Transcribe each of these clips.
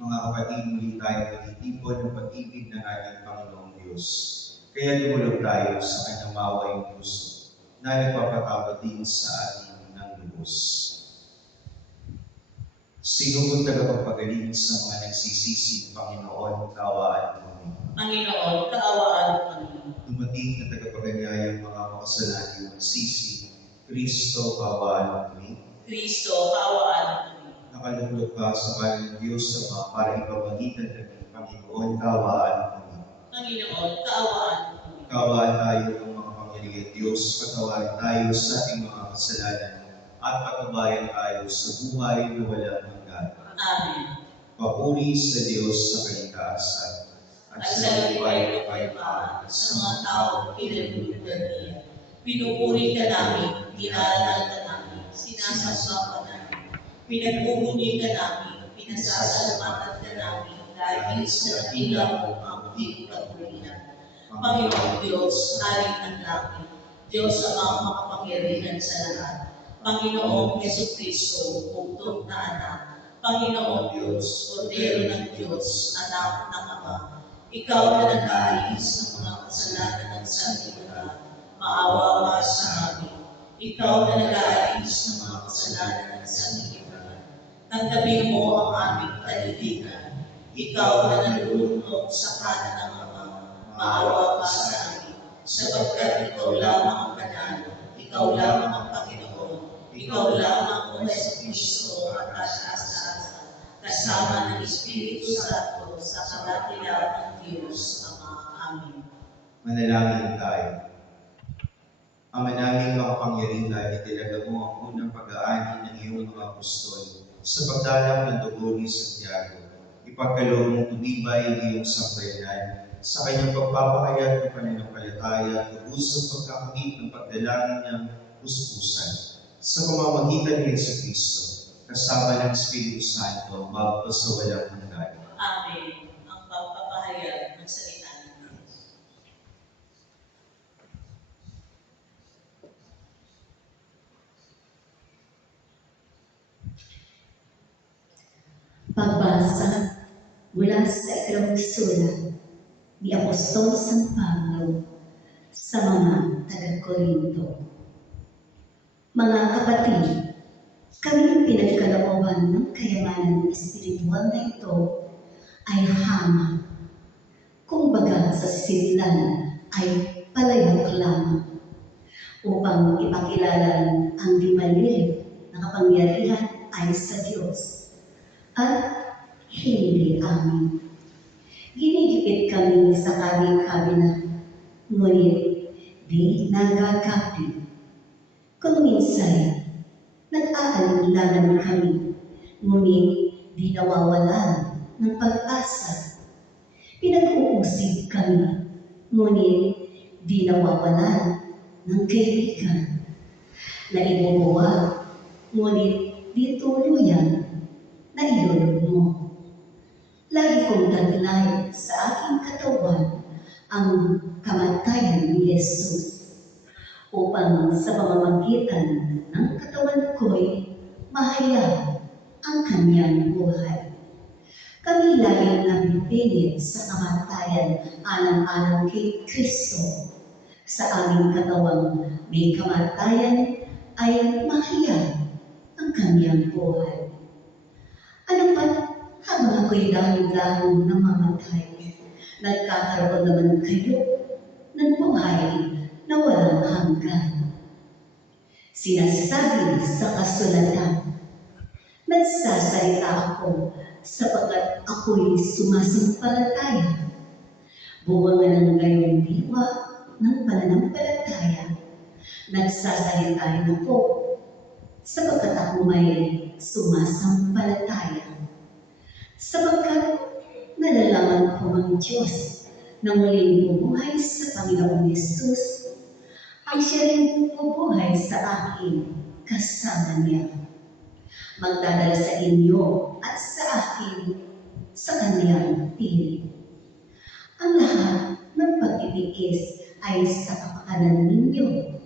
Mga kapatid, muli tayo magtitipon ng pag-ibig ng ating Panginoong Diyos. Kaya dumulog tayo sa kanyang mawayang puso na nagpapatawad din sa ating ng lubos. Sino kung tagapagpagaling sa mga nagsisisi, Panginoon, kaawaan mo kami. Panginoon, kaawaan mo kami. Dumating na tagapaganyayang mga makasalanang magsisi, Kristo, kaawaan mo kami. Kristo, kaawaan mo kami. Nakalulog ka sa bayan ng Diyos sa mga para ipamagitan kami, Panginoon, kaawaan mo kami. Panginoon, kaawaan mo kami. Kaawaan tayo ng mga pangyarihan Diyos, patawarin tayo sa ating mga kasalanan, at patubayan tayo sa buhay na walang hanggan. Amen. Papuri sa Diyos sa kaligtasan, At sa buhay na kapayapaan sa mga taong kinalulugan niya. Pinupuri ka namin, dinaanan ka namin, sinasasama namin. Pinagmumuni ka namin, pinasasalamatan ka namin, dahil sa nakilang mo ang muling kapulian. Panginoong Diyos, Hari ng langit, Diyos amang makapangyarihan sa lahat. Panginoong Jesucristo, bugtong na anak. Panginoong Diyos, Kordero ng Diyos, anak ng Ama. Ikaw na nag-aayos ng mga kasalanan ng sanlibutan, maawa ka sa amin. Ikaw na nag-aayos ng mga kasalanan ng sanlibutan, tanggapin mo ang aming kaliligan. Ikaw na nalulunok sa kanan ng Ama, maawa ka sa amin. Sapagkat ikaw lamang ang panalo, ikaw lamang ang Panginoon, ikaw lamang ang Jesucristo at asa-asa, kasama ng Espiritu Santo sa kadakilaan ng Diyos Ama. Amen. Manalangin tayo. Ama naming makapangyarihan, itinaga mo ang unang pag-aani ng iyong mga apostol sa pagdalak ng dugo ni Santiago. Ipagkaloob mong tumibay ang iyong sambayanan sa kanyang pagpapahayag ng pananampalataya at lubusang pagkakamit ng pagdalangin niyang puspusan. Sa pamamagitan ni Jesucristo, kasama ng Espiritu Santo, magpasawalang hanggan. Amen. Ang pagpapahayag ng salita ng Diyos. Pagbasa mula sa ikalawang sulat ni Apostol San Pablo sa mga taga-Korinto. Mga kapatid, kami pinagkalooban ng kayamanan ng espiritual na ito ay hama. Kumbaga sa sisilan ay palayok lamang upang ipakilala ang di malilip na kapangyarihan ay sa Diyos at hindi amin. Ginigipit kami sa kabi-kabila, ngunit di nagkakapit. Kung minsan, nag-aalinlangan kami, ngunit di nawawalan ng pag-asa. Pinag-uusig kami, ngunit di nawawalan ng kaibigan. Naibubuwa, ngunit di tuluyan na ilulog mo. Lagi kong taglay sa aking katawan ang kamatayan ni Jesus, upang sa pamamagitan ng katawan ko'y mahayag ang kanyang buhay. Kami laging nabibilit sa kamatayan alang-alang kay Kristo. Sa aming katawang may kamatayan ay mahayag ang kanyang buhay. Ano pa, habang ako'y dahil-dahil namamatay, nagkakaroon naman kayo ng buhay na walang hanggan. Sinasabi sa kasulatan, nagsasalita ako sapagkat ako'y sumasampalataya. Bunga ng gayong diwa ng pananampalataya, nagsasalita rin ako sapagkat ako may sumasampalataya. Sapagkat nalalaman ko ang Diyos na muling bubuhay sa Panginoong Yesus, ay siya rin bubuhay sa akin kasama niya. Magdadala sa inyo at sa akin sa kanyang piling. Ang lahat ng pagtitiis ay sa kapakanan ninyo,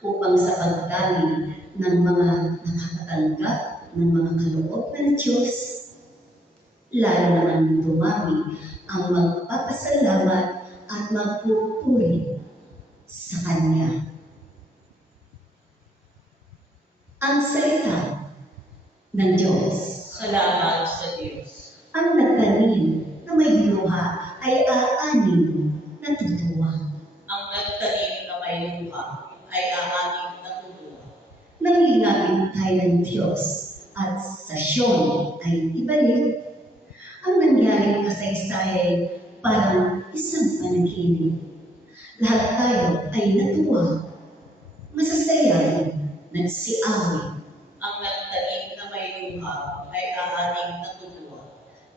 upang sa pagdali ng mga nakakatanggap ng mga kaloob ng Diyos, lalo naman dumami ang magpapasalamat at magpupuri sa Kanya. Ang salita ng Diyos. Salamat sa Diyos. Ang nagtanim na may luha ay aaning natutuwa. Ang nagtanim na may luha ay aaning natutuwa. Nangingapin tayo ng Diyos at sa Siyon ay ibalik. Ang nangyaring kasaysayan parang isang panaginip. Lahat tayo ay natuwa, masasaya, nagsiawi. Ang nagtanim na may luha ay aaning natutuwa.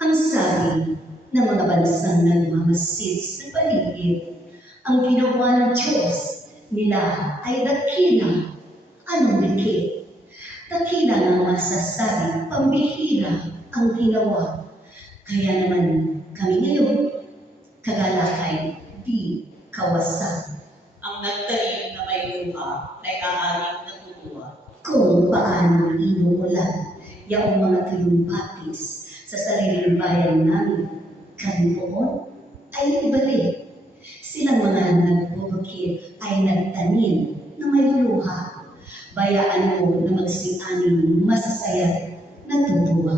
Ang sabi ng mga bansang nagmamasid sa paligid, ang ginawa ng Diyos nila ay dakila. Anong likit? Dakila ng masasabi, pambihira ang ginawa. Kaya naman kami ngayon, kagalakay, di kawasan. Ang nagtanim na may luha ay aaning natutuwa. Kung paano inuulan yaong mga tuyong batis sa sariling bayan namin, kanpoon ay ibalik. Silang mga nagbubukid ay nagtanim na may luha. Bayaan mo na magsianing masasaya, natutuwa.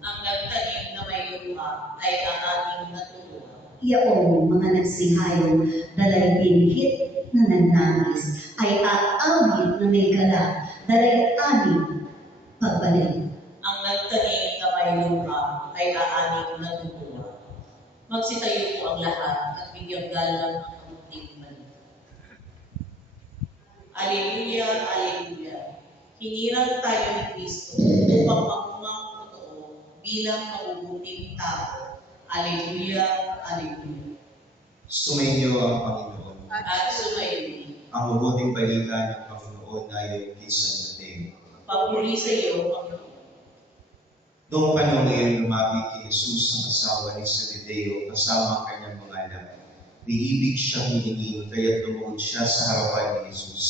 Ang nagtanim na may luha ay aaning natutuwa. Yaong mga nagsihayong dalay binhit na nagnangis ay aawit na may gala, dalay amin pagbalik. Ang nagtanim na may luha ay aaning natutuwa. Magsitayo po ang lahat at bigyang galang ang kamunting balik. Aleluya, aleluya. Hinirang tayo ni Kristo upang mamungang totoo bilang mabubuting tao. Aleluya, aleluya. Sumainyo ang Panginoon. At sumayin. Ang mabuting balita ng Panginoon ayon kay San Mateo. Papuri sa iyo, Panginoon. Noong panahon iyon, lumapit kay Jesus ang asawa ni Zebedeo kasama ang kanyang mga anak. May siyang hiningin, kaya tumuhod siya sa harapan ni Jesus.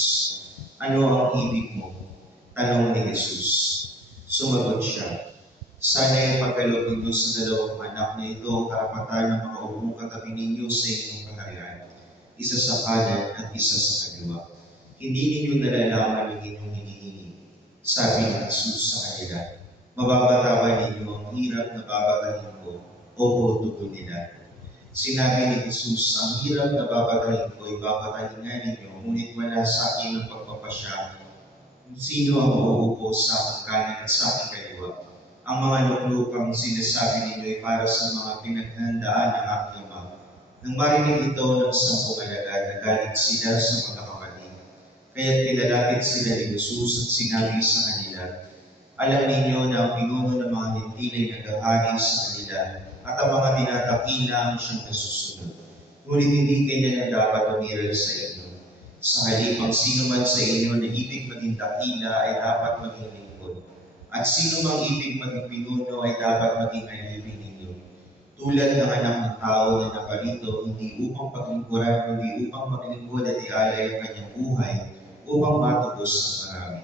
Ano ang ibig mo? Tanong ni Jesus. Sumagot siya, sana'y pagkaloob ninyo sa dalawang anak na ito ang karapatan ng mga upong katabi ninyo sa inyong kaharian, isa sa kanan at isa sa kaliwa. Hindi ninyo nalalaman ang inyong hinihingi. Sabi ni Jesus sa kanila, mababatawa ninyo ang hirap na babagahin ko o tutugon nila. Sinabi ni Jesus, ang hirap na babagahin ko ay babagahin nga ninyo, ngunit wala sa akin ang pagpapasya kung sino ang mauupo sa aking kanan at sa aking kaliwa. Ang mga luklukang sinasabi ninyo ay para sa mga pinaghandaan ng aking Ama. Nang marinig ito ng 10 alagad, nagalit sila sa mga kapatid. Kaya't nilalapit sila ni Jesus at sinabi sa kanila, alam ninyo na ang pinuno ng mga Hentil ay naghahari sa kanila at ang mga tinatakina ang siyang nasusunod. Ngunit hindi kanya na dapat umiral sa inyo. Sa halip, ang sino man sa inyo na ibig maging dakila ay dapat maging lingkod. At sino mang ibig maging pinuno ay dapat maging alipin ninyo. Tulad ng anak ng tao na naparito, hindi upang paglingkuran, kundi upang maglingkod at ialay ang kanyang buhay upang matubos ang marami.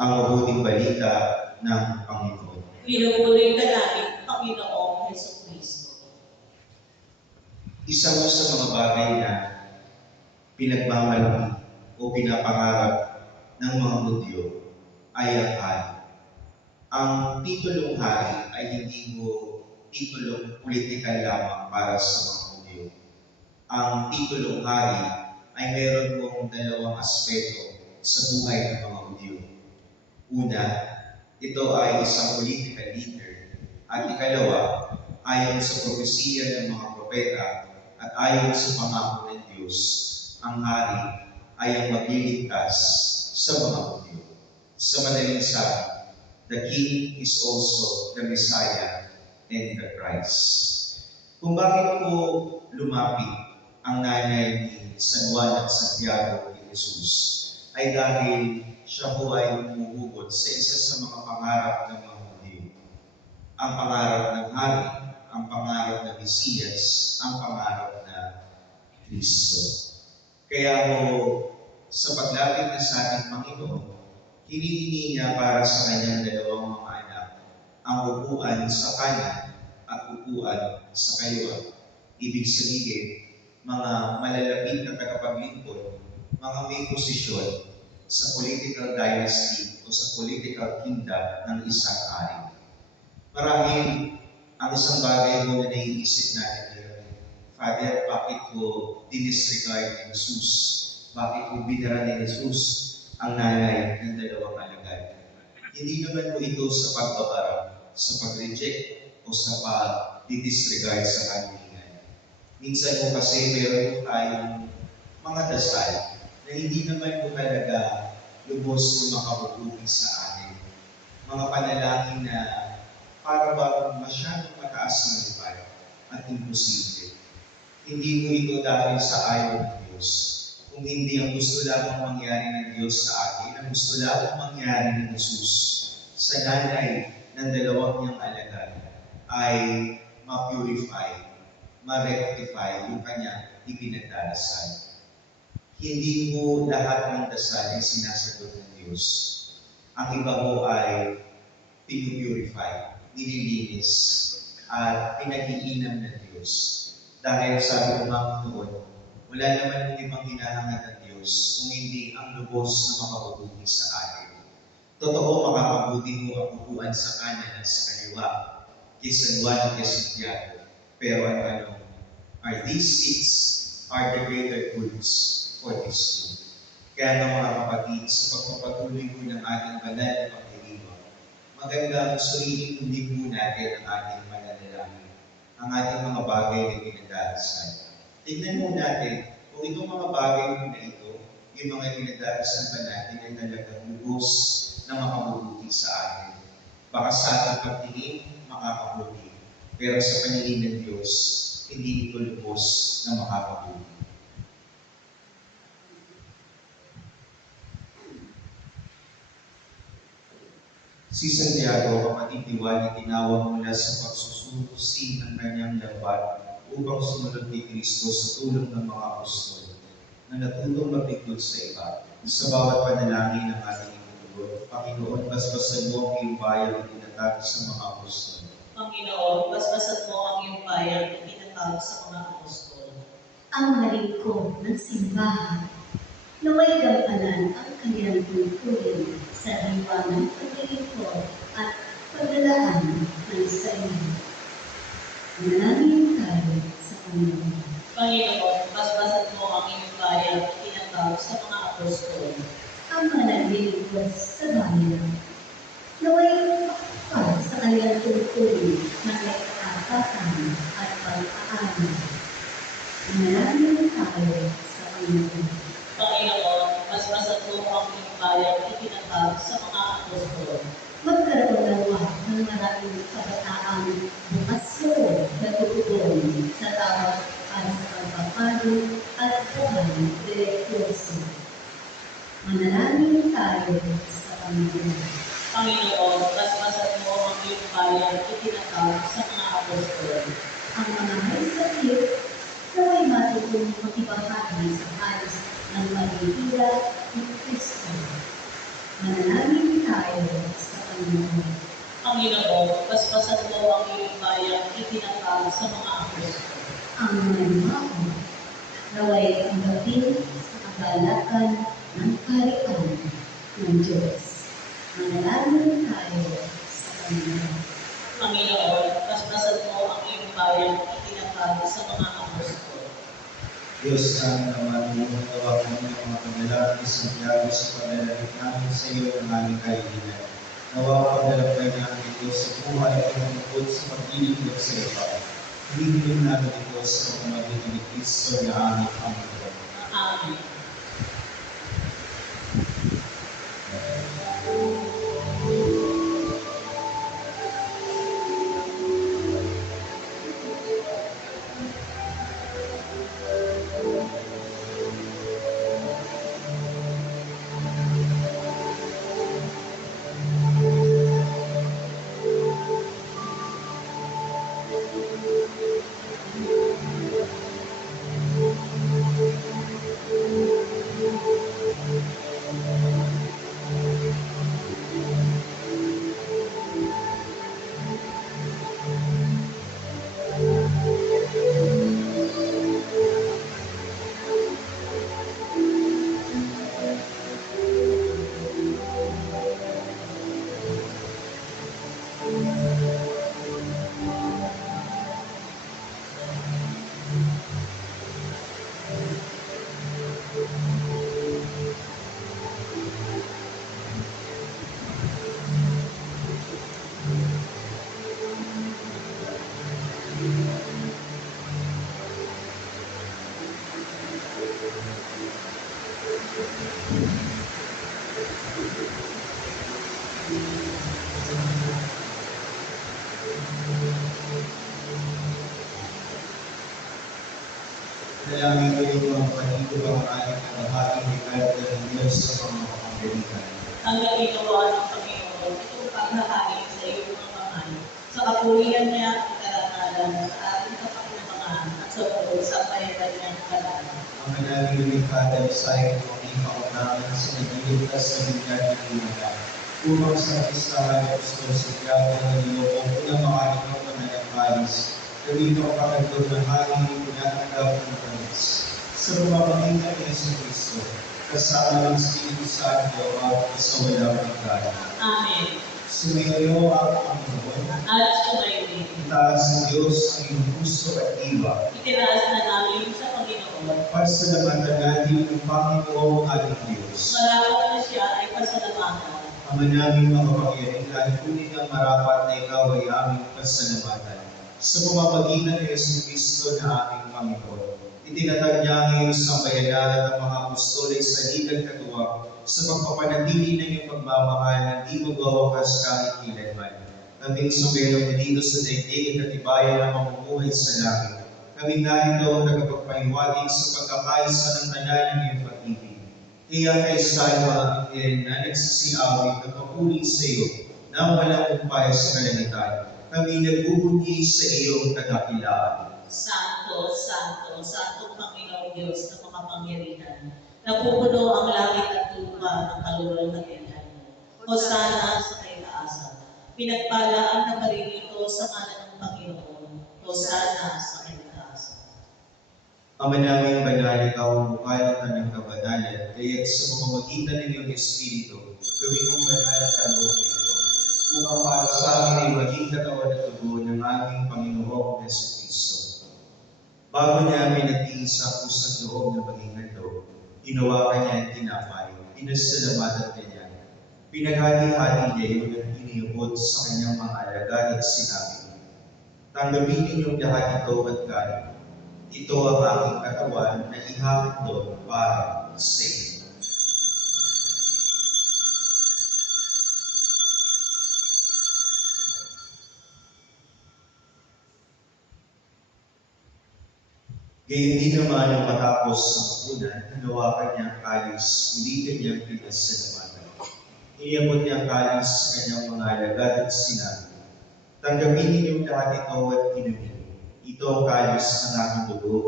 Ang mabuting balita ng Panginoon. Pinupuri ka namin, Panginoong Jesucristo. Isa mo sa mga bagay na pinagmamalaki o pinapangarap ng mga Hudyo ay ang hari. Ang titulong hari ay hindi mo titulong politikal lamang para sa mga Hudyo. Ang titulong hari ay meron mong dalawang aspeto sa buhay ng mga Hudyo. Una, ito ay isang political leader. At ikalawa, ayon sa propesiya ng mga propeta at ayon sa pangako ng Diyos, ang hari ay ang magliligtas sa mga Hudyo. Sa madaling sabi, the King is also the Messiah and the Christ. Kung bakit po lumapit ang nanay ni San Juan at Santiago kay Jesus, ay dahil siya po ay humuhugot sa isa sa mga pangarap ng mga Hudyo. Ang pangarap ng hari, ang pangarap ng Mesiyas, ang pangarap na Kristo. Kaya mo, sa paglapit na sa ating Panginoon, hinihingi niya para sa kanyang dalawang mga anak ang upuan sa kanan at upuan sa kaliwa. Ibig sabihin, mga malalapit na tagapaglingkod, mga may posisyon sa political dynasty o sa political kingdom ng isang hari. Marahil ang isang bagay mo na naiisip natin ngayon, Father, bakit ko dinisregard ni Jesus? Bakit ko binara ni Jesus ang nanay ng dalawang alagad? Hindi naman po ito sa pagbabara, sa pag-reject o sa pag-disregard sa kahilingan. Minsan po kasi meron po tayong mga dasal na hindi naman po talaga lubos na makabubuti sa atin. Mga panalangin na para bang masyadong mataas ng lipad at imposible. Hindi po ito dahil sa ayaw ng Diyos. Kung hindi ang gusto lamang mangyari ng Diyos sa atin, ang gusto lamang mangyari ng Jesus sa nanay ng dalawang niyang alagad ay ma-purify, ma-rectify yung kanyang ipinagdarasal. Hindi mo lahat ng dasal ay sinasagot ng Diyos. Ang iba mo ay pinupurify, nililinis, at pinag-iinam ng Diyos. Dahil sabi ko nga noon, wala naman yung ibang hinahangad ng Diyos kung hindi ang lubos na makabubuti sa atin. Totoo, makakabuti mo ang upuan sa kanan at sa kaliwa, kaysa Juan at Santiago. Pero ano, are these seats are the greater goods for this room. Kaya nga mga kapatid, sa pagpapatuloy po ng ating banal na pagdiriwang, magandang suriin din po natin ang ating pananalangin, ang ating mga bagay na pinagdarasal. Tignan mo natin kung itong mga bagay po na ito, yung mga pinagdarasal ba natin ay talagang lubos na makabubuti sa atin. Baka sa ating pagtingin, makakabuti. Pero sa paningin ng Diyos, hindi ito lubos na makakabuti. Si Santiago, kapatid ni Juan, tinawag mula sa pagsususi ng kanyang labat upang sumunod ni Kristo sa tulong ng mga apostol na natutong magbigod sa iba. Sa bawat panalangin ng ating inutugon, Panginoon, basbasan mo ang iyong bayan na tinatag sa mga apostol. Panginoon, basbasan mo ang iyong bayan na tinatag sa mga apostol. Ang mga lingkod ng simbahan, naway gampanan ang kanilang tungkulin sa diwa ng paglilingkod at paglalaan ng sa inyo. Manalangin tayo sa Panginoon. Panginoon, basbasan mo ang iyong bayan na tinatag sa mga apostol. Ang mga naglilingkod sa bayan, naway makapal sa kanilang tungkulin na may katapatan at pag-aaral. Manalangin tayo sa Panginoon. Panginoon, basbasan mo ang iyong bayan na tinatag sa mga apostol. Magkaroon nawa ng maraming kabataan bukas loob na tutugon sa tawag para sa pagpapalo at buhay diretyoso. Manalangin tayo sa Panginoon. Panginoon, basbasan mo ang iyong bayan na tinatag sa mga apostol. Ang mga may sakit naway matutong makibahagi sa halos ng paghihirap ni Kristo. Manalangin tayo sa Panginoon. Panginoon, basbasan mo ang iyong bayan na tinatag sa mga apostol. Ang manmao naway tanggapin sa kagalakan ng kaharian ng Diyos. Manalangin tayo sa Panginoon. Panginoon, basbasan mo ang iyong bayan na tinatag sa mga apostol. Diyos namin naman, lumatawa kami ng mga panalangin ni Santiago sa panalangin namin sa iyo ng aming kahilingan. Nawa pagdalagay namin ito sa buhay at pagmukod sa paglilingkod sa iba. Hinihiling namin ito sa pamamagitan ni Kristo na aming Panginoon. Amen. Dalangin ko yung mga panito ang ating kabahating Ricardo ng Diyos sa mga kapanggitan. Ang naginawa ng Panginoon, itong paghahain sa iyong mga kamay, sa kapurihan niya at karangalan, sa ating kapakinabangan at sa buong sa payagan niyang kalan. Ang manaming lumikha dahil sa iyong mga paunahan sa nagliligtas sa bigyan ng lumaga. Upang sa pistahan ng gusto sa tiyago ng nilokong unang makalikaw na nagpalis, gawin ang pakagod ng hangin pinatanggap ng panis. Sa pamamagitan ni Yesu Cristo, kasama ng Espiritu Santo at sa walang hanggan. Amen. Sumayo ang Panginoon. At sumayin. Itaas ng Diyos ang iyong puso at diwa. Itinaas na namin sa Panginoon. Pasalamatan natin ang Panginoon ating Diyos. Marapat na siya ay pasalamatan. Ama namin makapangyarihan, kunin ang marapat na ikaw ay aming pasalamatan. Sa pamamagitan ni Yesu Cristo na aming Panginoon, itinatag niya ang iyong sambayanan at ang mga apostol ay sa ligang katuwang sa pagpapanatili ng iyong pagmamahal na di magwawakas kahit kailanman. Kaming sumbelong dito sa daigdig at katibayan ng mamumuhay sa langit. Kaming narito ang tagapagpahiwatig sa pagkakaisa ng tanan ng iyong pag-ibig. Kaya kay Sayo ang itin na nagsisiawit na papuri sa iyo na walang umpay sa kalangitan. Kami nagbubunyi sa iyong kadakilaan. Santo, Santo, Santo Panginoong Diyos na makapangyarihan. Napupuno ang langit at lupa ng kaluluwalhatian mo. Hosana sa kaitaasan. Pinagpala ang naparirito sa ngalan ng Panginoon. Hosana sa kaitaasan. Ama namin banal, ikaw ang mukha ng kabanalan, kaya't sa pamamagitan ng iyong Espiritu, gawin mong banal ang kaloob na ito, upang para sa amin ay maging katawan at dugo ng aming Panginoong Yesu Cristo. Bago niya pinag-iisa ang pusang loob na maging handog, hinawakan niya ang tinapay, pinasalamatan niya. Pinaghati-hati niya yun at iniubot sa kanyang mga alagad at sinabi, tanggapin ninyong lahat ito at kanin. Ito ang aking katawan na ihahandog para sa inyo. Gayun din naman ang matapos ang punan, hinawakan niya ang kalis, hindi kanyang pinasalamatan. Iniabot niya ang kalis sa kanyang mga alagad at sinabi, tanggapin ninyong lahat ito at inumin. Ito ang kalis ng aking dugo,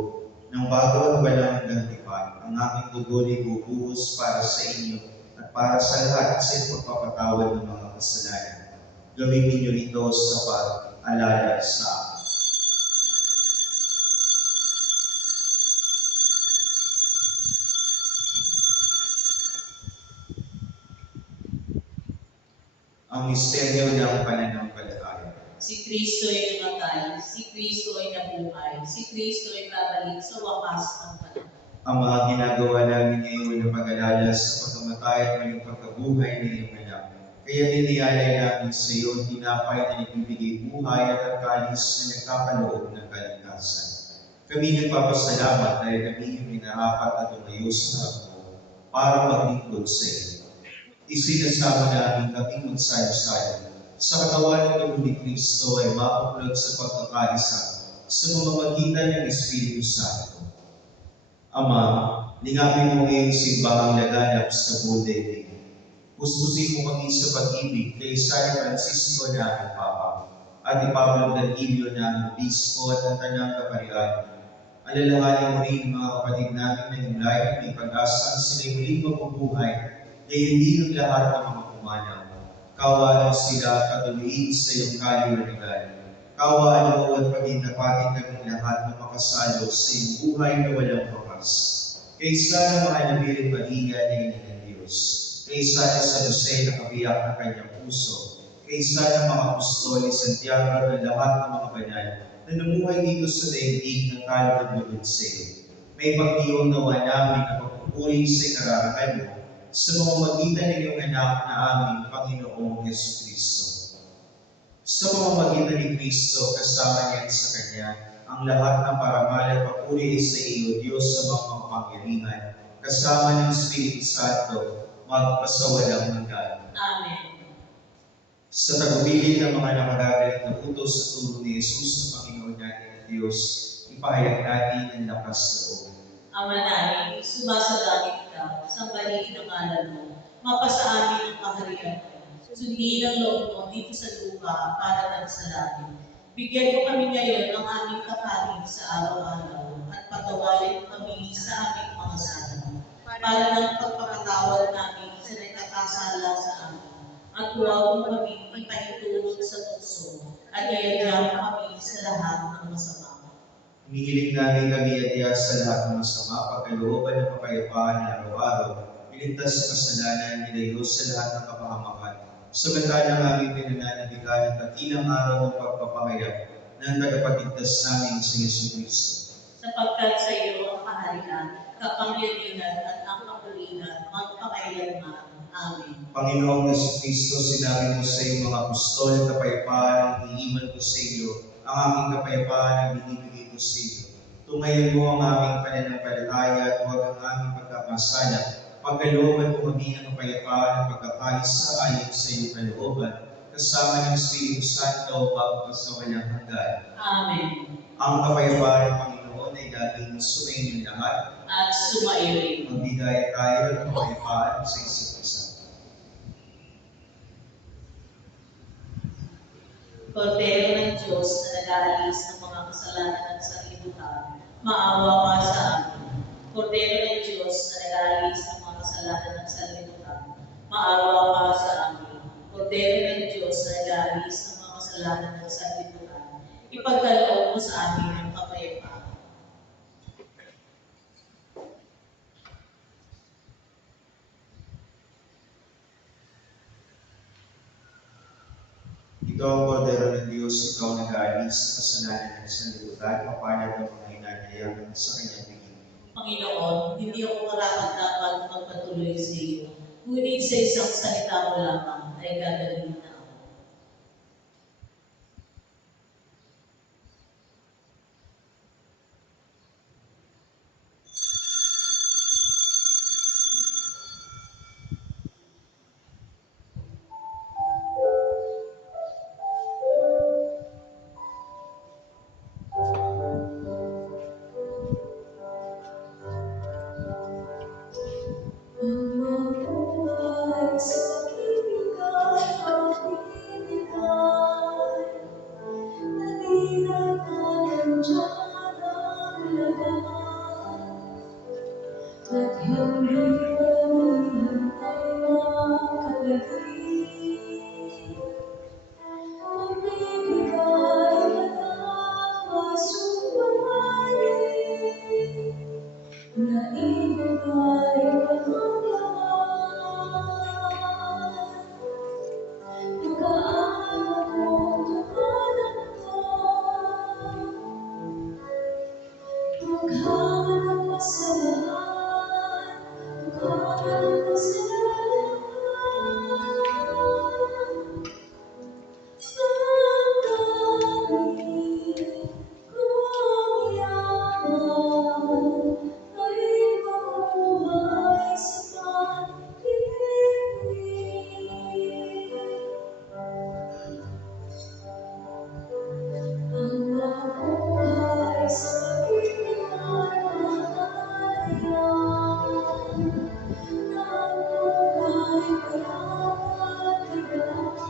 ng bago at walang hanggang tipan. Ang aking dugo ay bubuhos para sa inyo at para sa lahat sa pagpapatawad ng mga kasalanan. Gawin ninyo ito sa pag-alala sa akin. Ang misteryo ng pananampalataya. Si Kristo ay namatay, si Kristo ay nabuhay, si Kristo ay babalik sa wakas ng panahon. Ang mga ginagawa namin ngayon na pag-alala sa pagkamatay at maging pagkabuhay ng iyong anak. Kaya diniyalay namin sa iyo ang tinapay na nagbibigay buhay at ang kalis na nagkakaloob ng kaligtasan. Kami nagpapasalamat dahil kami yung minarapat na tumayo sa harap mo para maglingkod sa iyo. Isinasama namin kaming magsayo-sayo sa katawan ng dugo ni Kristo ay mapuplog sa pagkakaisa sa mamamagitan ng Espiritu Santo. Ama, lingapin mo ngayong simbahang laganap sa buong daigdig. Puspusin mo kami sa pag-ibig kay San Francisco na aming Papa at ni Pablo Dalgilio na aming Bispo at ang Tanang Kaparian. Alalahanin mo rin mga kapatid namin na himlay at may pag-asang sila'y muling mabubuhay, gayon din ang lahat ng mga pumanaw. Kawaan mo sila at patuloyin sa iyong kaliwanagan. Kawaan mo at paghindapatin kaming lahat na makasalo sa iyong buhay na walang wakas. Kaysa na mahal na Birhen Maria na ina ng Diyos. Kaysa na sa Jose na kabiyak ng kanyang puso. Kaysa na mga apostol ni Santiago at lahat ng mga banal na namuhay dito sa daigdig ng kalugod sa iyo. May pagdiwang nawa namin na pagpupuri sa ikararangan mo sa pamamagitan ng iyong anak na aming Panginoong Yesu Cristo. Sa pamamagitan ni Cristo, kasama niya sa Kanya, ang lahat ng parangal at papuri sa iyo, Diyos sa mga makapangyarihan, kasama ng Espiritu Santo, magpasawalang hanggan. Amen. Sa tagubilin ng mga nakagagaling na utos sa turo ni Jesus na Panginoon natin at Diyos, ipahayag natin ang lakas na loob. Ama namin, sumasalangit ka, sambahin ang ngalan mo, mapasa amin ang kaharian mo. Sundin ang loob mo dito sa lupa para ng sa langit. Bigyan mo kami ngayon ng aming kakanin sa araw-araw at patawarin kami sa aming mga sala. Para ng pagpapatawad namin sa nagkakasala sa amin. At huwag mo kami ipahintulot sa tukso at iadya kami sa lahat ng masama. Hinihiling namin kami at Diyos sa lahat ng masama, pagkalooban ng kapayapaan na araw-araw, iligtas sa kasalanan, nilayo sa lahat ng kapahamakan. Samantalang aming pinananabikan ng katilang araw ng pagpapahayag ng tagapagligtas namin sa Yesu Kristo. Sapagkat sa iyo ang kaharian, kapangyarihan at ang kapulihan magpakailanman. Amen. Panginoong Yesu Kristo, sinabi mo sa iyong mga apostol, kapayapaan ang iiwan ko sa iyo, ang aking kapayapaan ang binibigay ko sa iyo. Tumayan mo ang aming pananampalataya at huwag ang aming pagkakasala. Pagkalooban mo kami ng kapayapaan at pagkakaisa ayon sa iyong kalooban, kasama ng Espiritu Santo, magpasawalang hanggan. Amen. Ang kapayapaan ng Panginoon ay laging sumainyo lahat. At sumaiyo rin. Magbigay tayo ng kapayapaan sa isa't isa. Kordero ng Diyos na nag-aalis ng mga kasalanan at sanlibutan, maawa ka sa amin. Kordero ng Diyos na nag-aalis ng mga kasalanan at sanlibutan, maawa ka sa amin. Kordero ng Diyos na nag-aalis ng mga kasalanan at sanlibutan, ipagkaloob mo sa amin ang kapayapaan. Ito ang kordero ng Diyos, ikaw nag-aalis sa kasalanan ng sanlibutan, mapalad ang mga inanyayahan sa kanyang piging. Panginoon, hindi ako karapat-dapat magpatuloy sa iyo, ngunit sa isang salita mo lamang ay gagaling na ako. Mabuhay sa pag-ibigay at binigay, nalinag na nandiyan ang lahat, at hindi maghihintay ng kapalit. Magbibigay ka ng masubalit, naibigay ka ng lahat. Pagkaan akong tumanakot, tughaman ako sa lahat, tughaman ako sa lahat. Ang langit kong yaman ay mabuhay sa pag-ibig. Ang mabuhay sa pag-ibig ay mahalayan, na ang tunay mayaman tigaan.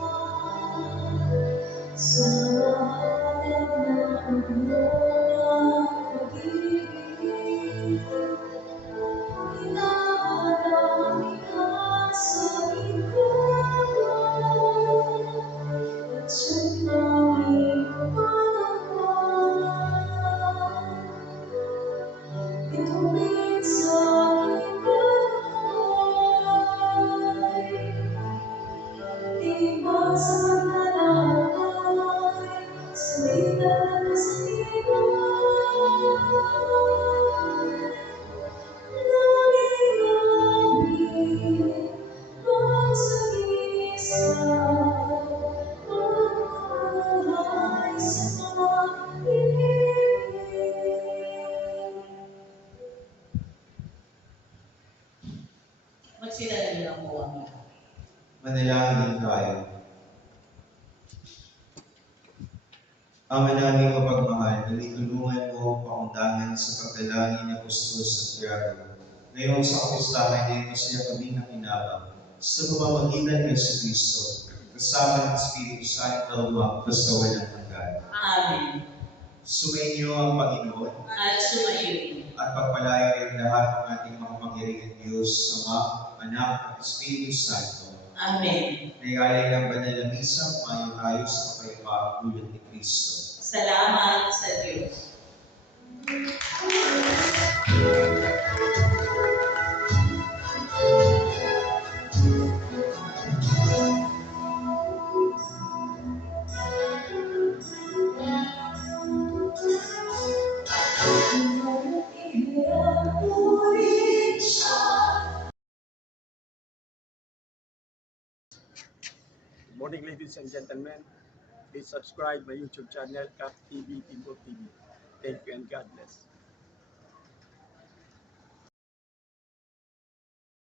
Sa hanap ng iyong pag-ibig, hinahanapin ka sa ikaw, at siya'y aming matatag. Bituin sa aking buhay, di magsamantalay, sa ligat at kasakiman. Lagi-lagi magsagisap, magbuhay sa pag-ibig. Magsilalagyan po kami. Manalangin tayo. Ama namin mapagmahal, tulungan mo ang pakundangan sa pagdalangin ni Apostol Santiago. Ngayon sa kapistahan niya, masaya kami ng kinabang sa pamamagitan ng si Kristo, kasama ng Espiritu Santo, basta walang hanggan. Amen. Sumainyo ang Panginoon At sumayo. at pagpalain kayong lahat ng ating makapangyarihan Diyos, Ama, Anak at Espiritu Santo. Amen. Nagalay ng banal na misa, kumayo tayo sa kapayapaang dulot ni Kristo. Salamat sa Diyos. Good morning, ladies and gentlemen. Please subscribe my YouTube channel, Cap TV, Timbo TV. Thank you and God bless.